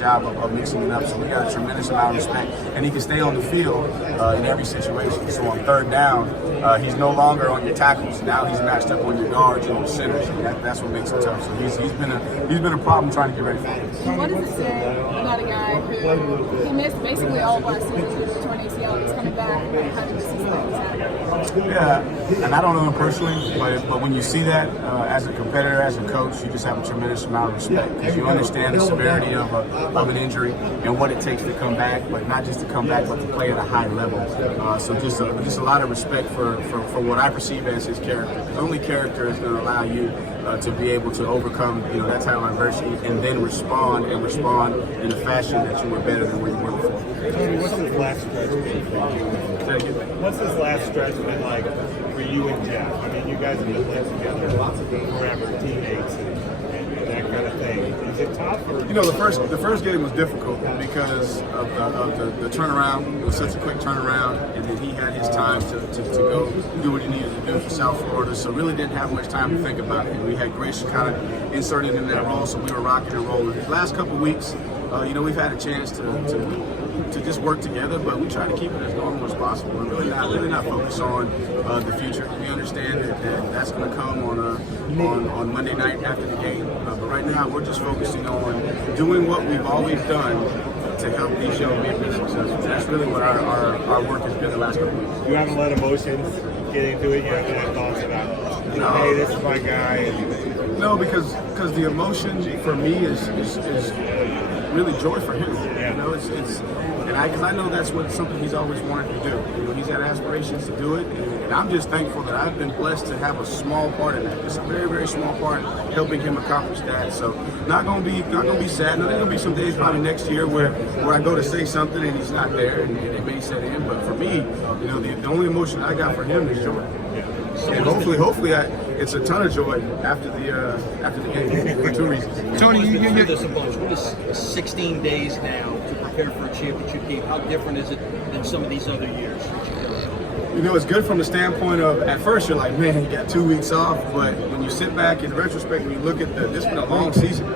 job of mixing it up. So we got a tremendous amount of respect, and he can stay on the field in every situation. So on third down, he's no longer on your tackles. Now he's matched up on your guards and your centers, and that's what makes it tough. So he's been a problem trying to get ready for it. What does it say about a guy who missed basically all of our season due to torn ACL? He's coming back and having to see something. Yeah, and I don't know him personally, but when you see that as a competitor, as a coach, you just have a tremendous amount of respect because you understand the severity of an injury and what it takes to come back, but not just to come back, but to play at a high level. So just a lot of respect for what I perceive as his character. Because only character is going to allow you to be able to overcome that type of adversity and then respond in a fashion that you were better than where you were before. Tony, what's this last stretch been for you? What's this last stretch been like for you and Jeff? I mean, you guys have been playing together forever, teammates, and that kind of thing. Is it tough? Or The first game was difficult because of the turnaround. It was such a quick turnaround, and then he had his time to go do what he needed to do for South Florida. So really didn't have much time to think about it. And we had Grace kind of inserted in that role, so we were rocking and rolling. The last couple of weeks, we've had a chance to just work together, but we try to keep it as normal as possible and really not focus on the future. We understand that's going to come on Monday night after the game, but right now we're just focusing on doing what we've always done to help these young men be successful. That's really what our work has been the last couple of weeks. You haven't let emotions get into it. You haven't had thoughts about, hey, this is my guy. No, because the emotion for me is really joy for him. Because I know that's something he's always wanted to do. He's had aspirations to do it, and I'm just thankful that I've been blessed to have a small part in that. It's a very, very small part helping him accomplish that. So not gonna be sad. Now, there's gonna be some days probably next year where I go to say something and he's not there, and it may set in. But for me, the only emotion I got for him is joy. And hopefully, it's a ton of joy after the game for two reasons. Tony, you do this a bunch. What is 16 days now to prepare for a championship game? How different is it than some of these other years? It's good from the standpoint of, at first you're like, man, you got 2 weeks off, but when you sit back in retrospect, when you look at this been a long season.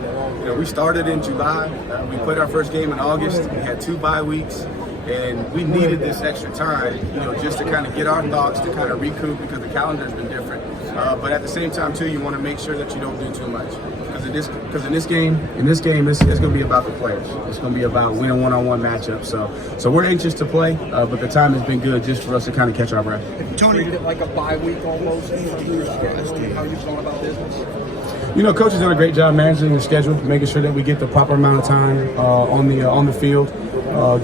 We started in July, we played our first game in August, we had 2 bye weeks, and we needed this extra time, just to kind of get our thoughts, to kind of recoup, because the calendar's been different. But at the same time, too, you want to make sure that you don't do too much. Because in this game, it's going to be about the players. It's going to be about winning one-on-one matchups. So we're anxious to play, but the time has been good just for us to kind of catch our breath. Tony, treated it like a bye week almost. How you thought about business? Coach has done a great job managing the schedule, making sure that we get the proper amount of time on the field,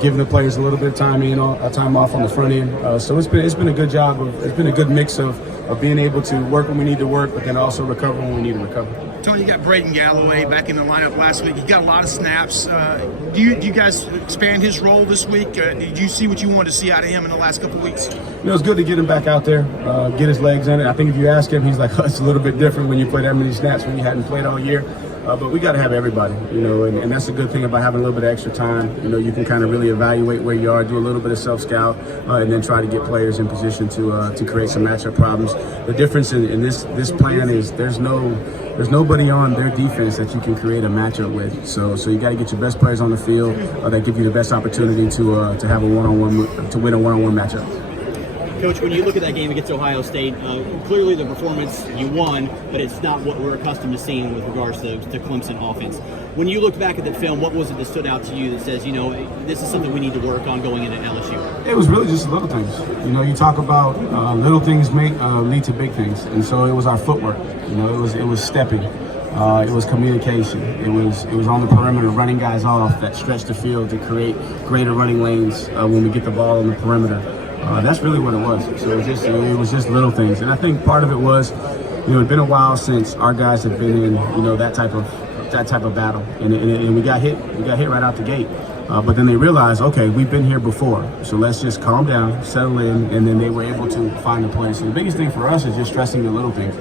giving the players a little bit of time off on the front end. So it's been a good job. It's been a good mix of being able to work when we need to work, but then also recover when we need to recover. Tony, you got Braden Galloway back in the lineup last week. He got a lot of snaps. Do you guys expand his role this week? Did you see what you wanted to see out of him in the last couple of weeks? It's good to get him back out there, get his legs in it. I think if you ask him, he's like, it's a little bit different when you play that many snaps when you hadn't played all year. But we got to have everybody, and that's a good thing about having a little bit of extra time. You can kind of really evaluate where you are, do a little bit of self-scout, and then try to get players in position to create some matchup problems. The difference in this plan is there's nobody on their defense that you can create a matchup with. So you got to get your best players on the field that give you the best opportunity to have a one-on-one, to win a one-on-one matchup. Coach, when you look at that game against Ohio State, clearly the performance, you won, but it's not what we're accustomed to seeing with regards to Clemson offense. When you look back at that film, what was it that stood out to you that says, this is something we need to work on going into LSU? It was really just little things. You talk about little things lead to big things, and so it was our footwork. It was stepping. It was communication. It was on the perimeter, running guys off that stretch the field to create greater running lanes when we get the ball on the perimeter. That's really what it was. So it was just little things, and I think part of it was, it's been a while since our guys have been in, that type of battle, and we got hit right out the gate. But then they realized, okay, we've been here before, so let's just calm down, settle in, and then they were able to find a place. And the biggest thing for us is just stressing the little things.